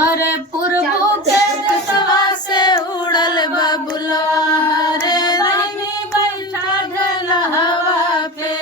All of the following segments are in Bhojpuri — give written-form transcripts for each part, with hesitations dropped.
अरे पूर्वो के देशवा से उड़ल बबुलवा रे बहिनी बैठा ढेला हवा पे।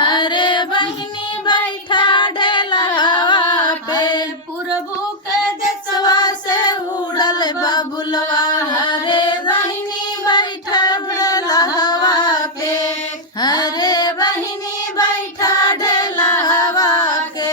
अरे बहिनी बैठा ढेला हवा पे। पूर्वो के देशवा से उड़ल बबुलवा रे बहिनी बैठा ढेला हवा पे। अरे बहिनी बैठा ढेला हवा के।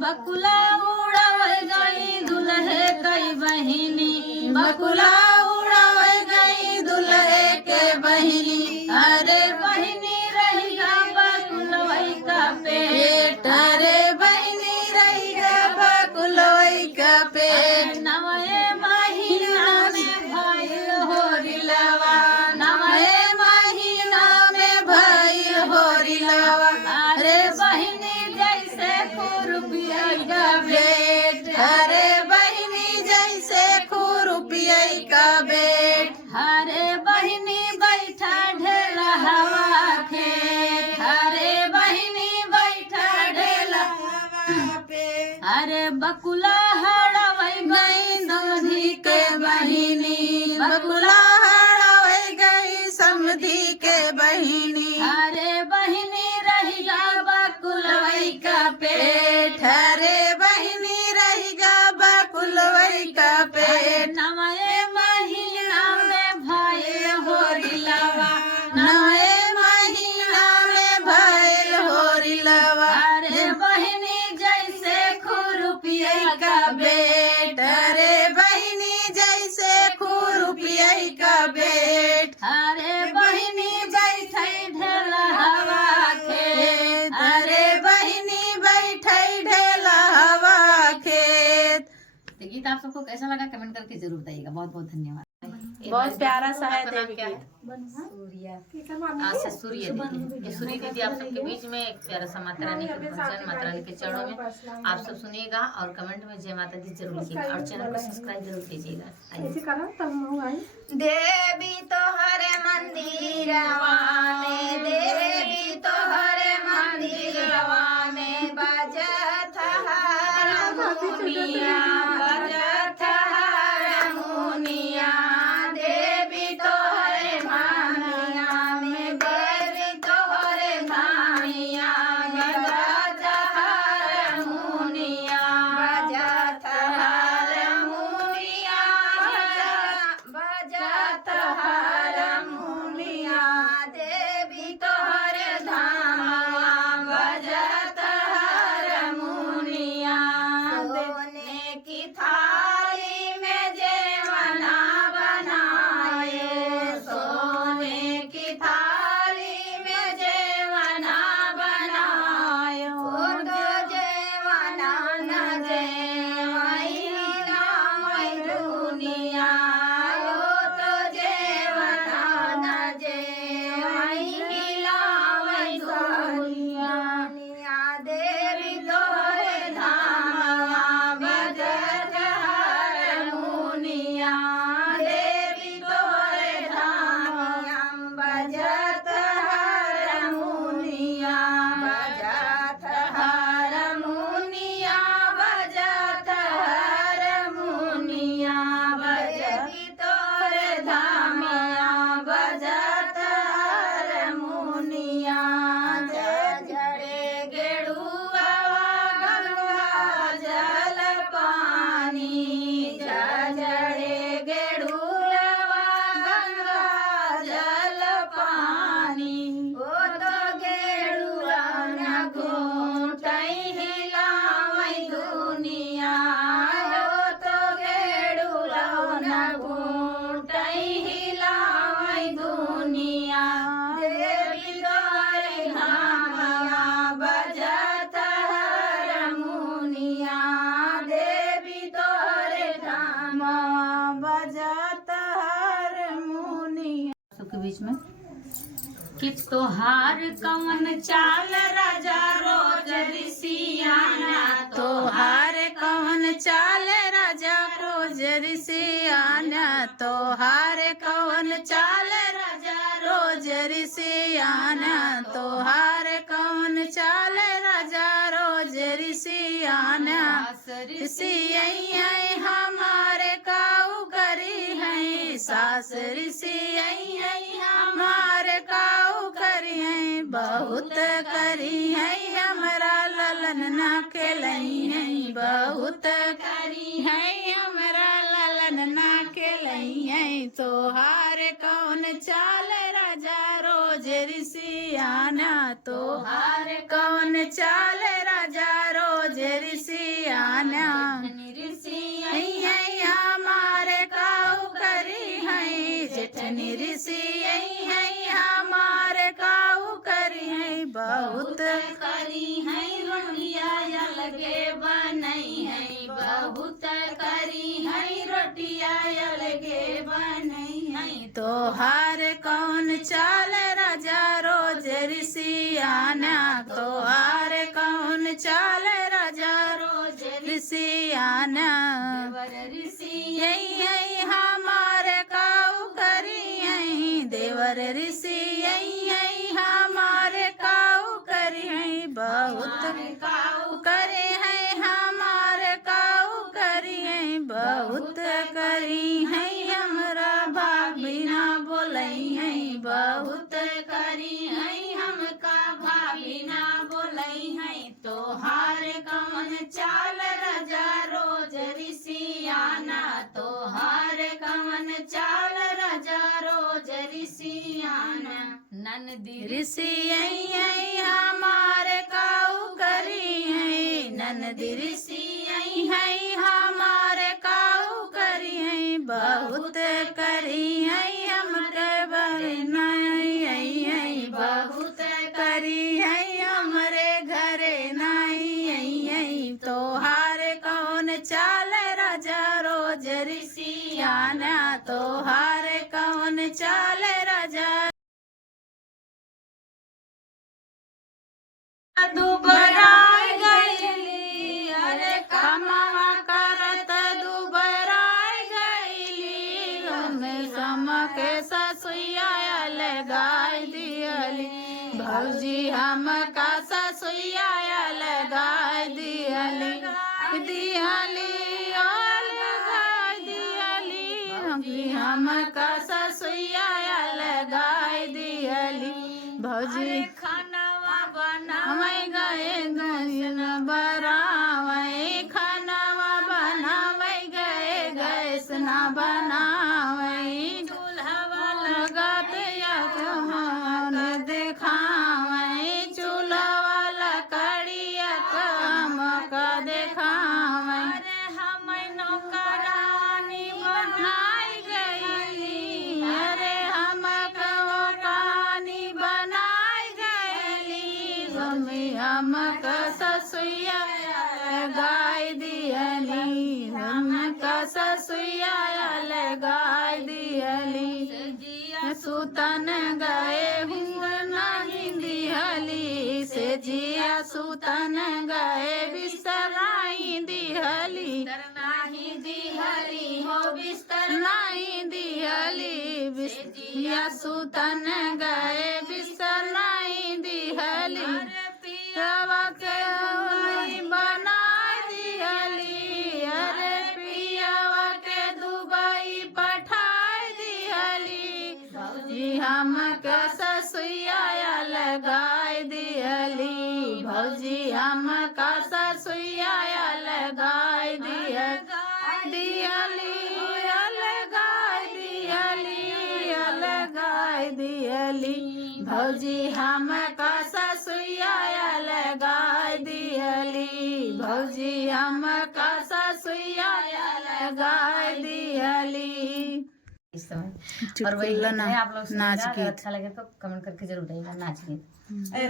बकुला बकुला उड़ावे गई दुल्हे के बहिनी। अरे बहिनी रहिया बकुलवई का पेट। अरे बहिनी रहिया बकुलवई का पेट। नवे महीना में भइल होरिलवा। नवे महीना में भइल होरिलवा। अरे बहिनी जैसे खुरपिया का पेट। अरे का बेट। हरे बहिनी बैठा ढेला हवा खेत। हरे बहिनी बैठा ढेला हवा पे। अरे बकुला हड़वई गई समधी के बहिनी। बकुला हड़वई गई समधी के बहिनी। अरे बहिनी रहिगा बकुलवई का पेट। अरे बहिनी रहिगा बकुलवई का पेट। नवे महीना में भइल होरिलवा। अरे बहिनी जैसे खुरपिया का बेट। अरे बहिनी जैसे खुरपिया का बेट। अरे बहिनी बैठे ढेला हवा खेत। अरे बहिनी बैठे ढेला हवा खेत। तो गीत आप सबको कैसा लगा कमेंट करके जरूर बताइएगा। बहुत बहुत धन्यवाद। बहुत प्यारा सा है देवी गीत। अच्छा सूर्य दीदी, सूर्य दीदी आप सबके बीच में एक प्यारा सा माता रानी के भजन, माता रानी के चरणों में आप सब सुनिएगा और कमेंट में जय माता दी जरूर लिखिएगा और चैनल को सब्सक्राइब जरूर कीजिएगा। देवी तोहरे मंदिरवा में, देवी तोहरे मंदिरवा में बजत हारमोनिया, बजत हारमोनिया। देवी तोहरे मानिया में, देवी तोहरे मानिया बजत हारमोनिया, बजत हारमोनिया, बजत हारमोनिया। देवी तोहरे धाम बजत हारमोनिया। सोने की थाली में जेवना बनाए, सोने की थाली में जेवना बनाए। तो जेवना न जेवई नामई दुनिया, तो जेवना न जेवई हिलावई दुनिया। देवी तोहरे धाम बजत हारमोनिया, देवी तोहरे धाम बजत हारमोनिया, बजत हारमोनिया, बजत हारमोनिया। देवी तोहरे धाम बजत हारमोनिया। जड़े गेड़ुआ गंगा जल पानी, जड़े गेड़ुआ गंगा जल पानी। ओ तो गेड़ुआ न घूटई हिलावई दुनिया, ओ तो गेड़ुआ न घूटई हिलावई दुनिया। देवी तोहरे धाम बजत हारमोनिया, देवी तोहरे धाम बजत हारमोनिया। सबके बीच में कि तोहार कवन चाल राजा रोज ऋषियाना, तोहार कवन चाल राजा रोज ऋषियाना, तोहार कवन चाल राजा रोज ऋषियाना, तोहार कवन चाल राजा रोज ऋषियाना। ऋषि पास ऋषि आई है हमारे काऊ करी है बहुत करी है हमरा ललन ना खेलई है बहुत करी है हमरा ललन ना खेलई है तोहार कौन चाल राजा रोज ऋषि आना तोहार कौन चाल राजा रोज ऋषि आना ऋषि है हमारे काऊ करी है जेठनी ऋषि है हमारे काऊ करी है बहुत करी है रोटिया अलगे बनई है बहुत करी है रोटिया अलगे बनई है तोहार कौन चाल राजा रोज ऋषि आना तोहार कौन चाल राजा रोज ऋषि आना ऋषि है हमारे काऊ करी है देवर ऋषि है हमारे काऊ करी है बहुत काऊ करे है हमारे काऊ करी है बहुत करी है हमरा भाभी ना बोलई है बहुत करी है हमका भाभी ना बोलई है तोहार कौन चाल राजा रोज ऋषि आना तोहार कौन चाल राजा रोज ऋषि आना नंदी ऋषि है हमारे काऊ करी है नंदी ऋषि है हमारे काऊ करी है बहुत करी है हमके बरना है बहुत करी है हमरे घरे नहीं है तोहार कौन चाल राजा रोज ऋषि आना तोहार कौन चाल राजा दुबराई गईली अरे कमावा करत दुबराई गईली हमें समके ससुया लगाई दियली भौजी हमका ससुया लगाई दियली दियली लगाई दियली हमका ससुया लगाई दियली भौजी खानावा बनावे गए गैस बरावे खानावा बनावे गए गैस ना बनावे चूल्हा लगात या कमान देखावे चूल्हा लकड़िया काम का देखावे अरे हम नौकरानी बनाई गईली अरे हम कहानी बनाई गईली हमका ससुया लगाई दियली हमका ससुया लगाई दियली सुतन गए हुआ नहीं दिहली से जिया सुतन गए बिस्तराई दिहली नहीं दिहली हो बिस्तर नहीं दिहली बिस्तिया सुतन गए बिस्तर नहीं दिहली पियावा के बनाई दिहली अरे पियावा के दुबई पठाई दिहली भौजी हमका ससुया लगाई दिहली भौजी हमका ससुया लगाई दिहली लगाई दिहली भौजी हमका ससुया लगाई दिहली भौजी हमका ससुया लगाई दिहली और वही गीत है आप लोग नाच गीत अच्छा लगे तो कमेंट करके जरूर बताइएगा नाच गीत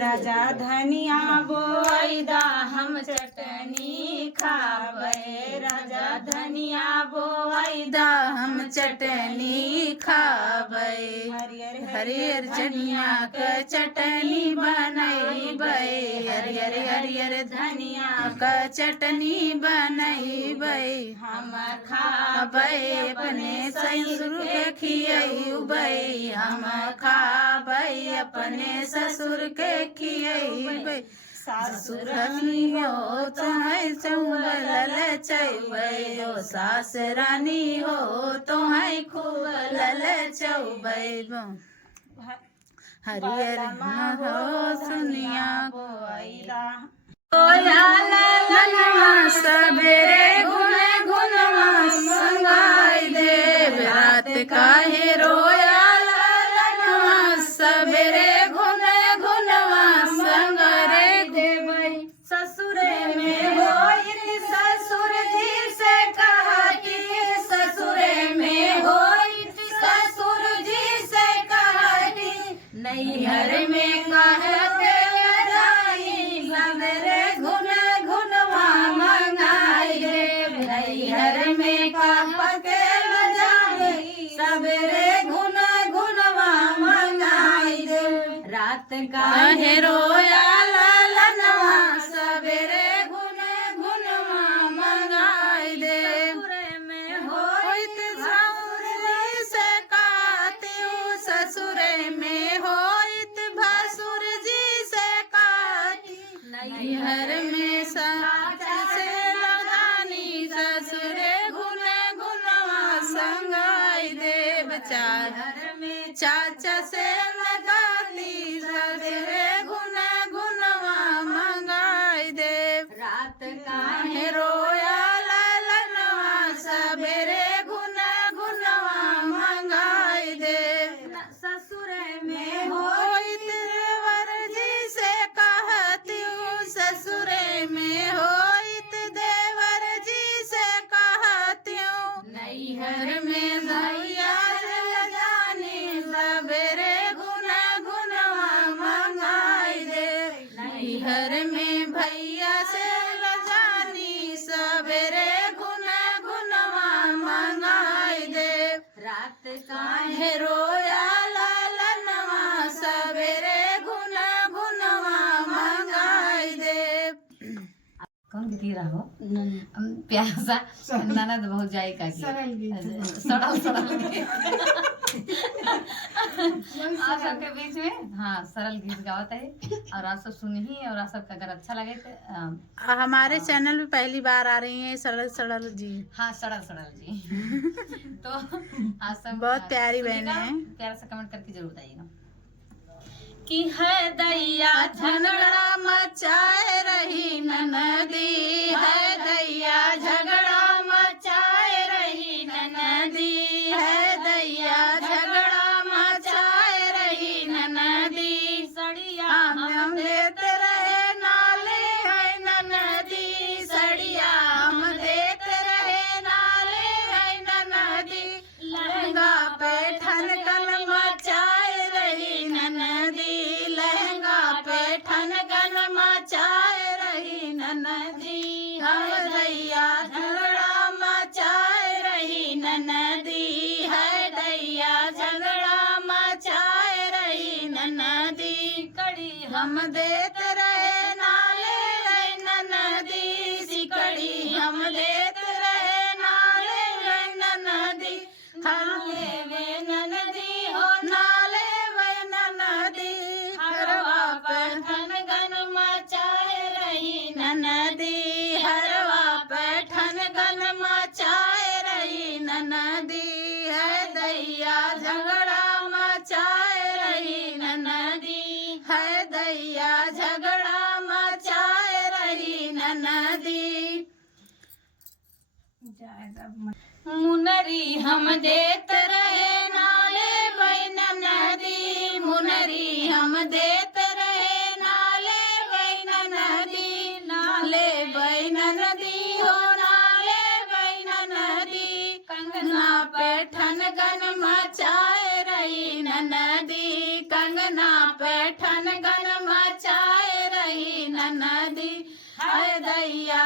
राजा धनिया बोईदा हम चटनी खावे राजा धनिया बोईदा हम चटनी खावे हरियर चनिया के चटनी बनैबै हरियर हरियर धनिया के चटनी बनैबै हम खाबै अपने ससुर के खियैबै हम खाबै अपने ससुर के खियैबै सासुरानी हो तोहै चुंबल चौबै हो सासुरानी हो तोहै खुबल चौबै हरियर हो सुनिया ललनवा सबेरे गुन गुनवा संगाई देव रात काहे रोया ललनवा सबेरे गुन गुनवा संगरे देवई ससुरे में होइत ससुर जी से कहती ससुरे में होइत ससुर जी से कहती नैहर में कहते जाई सबेरे गुन गुनवा मंगाई देव नैहर में कहते जाई सबेरे गुन गुनवा मंगाई देव रात काहे रोया ललनवा सबेरे गुन गुनवा मंगाई देव में होइत ससुर से कहती ससुरे में होइत भसुर जी से कहती नैहर में साथ से लगानी ससुरे गुन गुनवा संगाई देव चाचा से लगाती ससुरे गुन गुनवा मंगाई देव रात काहे रोया ललनवा सबेरे गुन गुनवा मंगाई देव ससुरे में होइत देवर जी से कहती ससुरे में होइत देवर जी से कहती नैहर में भैया जानी सबेरे गुन गुनवा मंगाई देव नैहर में भैया से जानी सबेरे गुन गुनवा मंगाई देव रात काहे रोया ललनवा सबेरे गुन गुनवा मंगाई देव कौन गीत रहा हो प्यारा सा ननद बहुत जाई का सरल आप सबके बीच में हाँ सरल गीत गावत है और आप सब सुनी ही और आप सबका अगर अच्छा लगे तो हमारे चैनल पे पहली बार आ रही हैं सरल सरल जी हाँ सरल जी तो आप सब बहुत प्यारी बहनें हैं प्यारा सा कमेंट करके जरूर बताइएगा कि है दैया झगड़ा मचाए रही ननदी है दैया झगड़ा मचाए रही ननदी है दैया झगड़ा मचाए रही ननदी सड़िया हम देते रहे नाले है ननदी सड़िया हम देते रहे नाले है ननदी लहंगा पे ठनकन मचाए रही ननदी लहंगा पे ठनकन मचाए रही ननदी हम दैया झगड़ा मचाए रही ननदी है दैया झगड़ा मचाए रही ननदी कड़ी हम देते रहे नाले है ननदी सिकड़ी हम देते रहे नाले है ननदी नाले वे ननदी हो नाले वे ननदी हरवा पे ठनगन मचाए रही ननदी हरवा पे ठनगन मचाए रही ननदी है दैया झगड़ा मचाए रही ननदी है दैया झगड़ा मचाए रही ननदी मुनरी हम देत रहे नाले बैन नदी मुनरी हम देत रहे नाले बैन नदी नाले बैन नदी हो नाले बैन नदी कंगना पे ठनगन मचाए रही ननदी कंगना पे ठनगन मचाए रही ननदी है दैया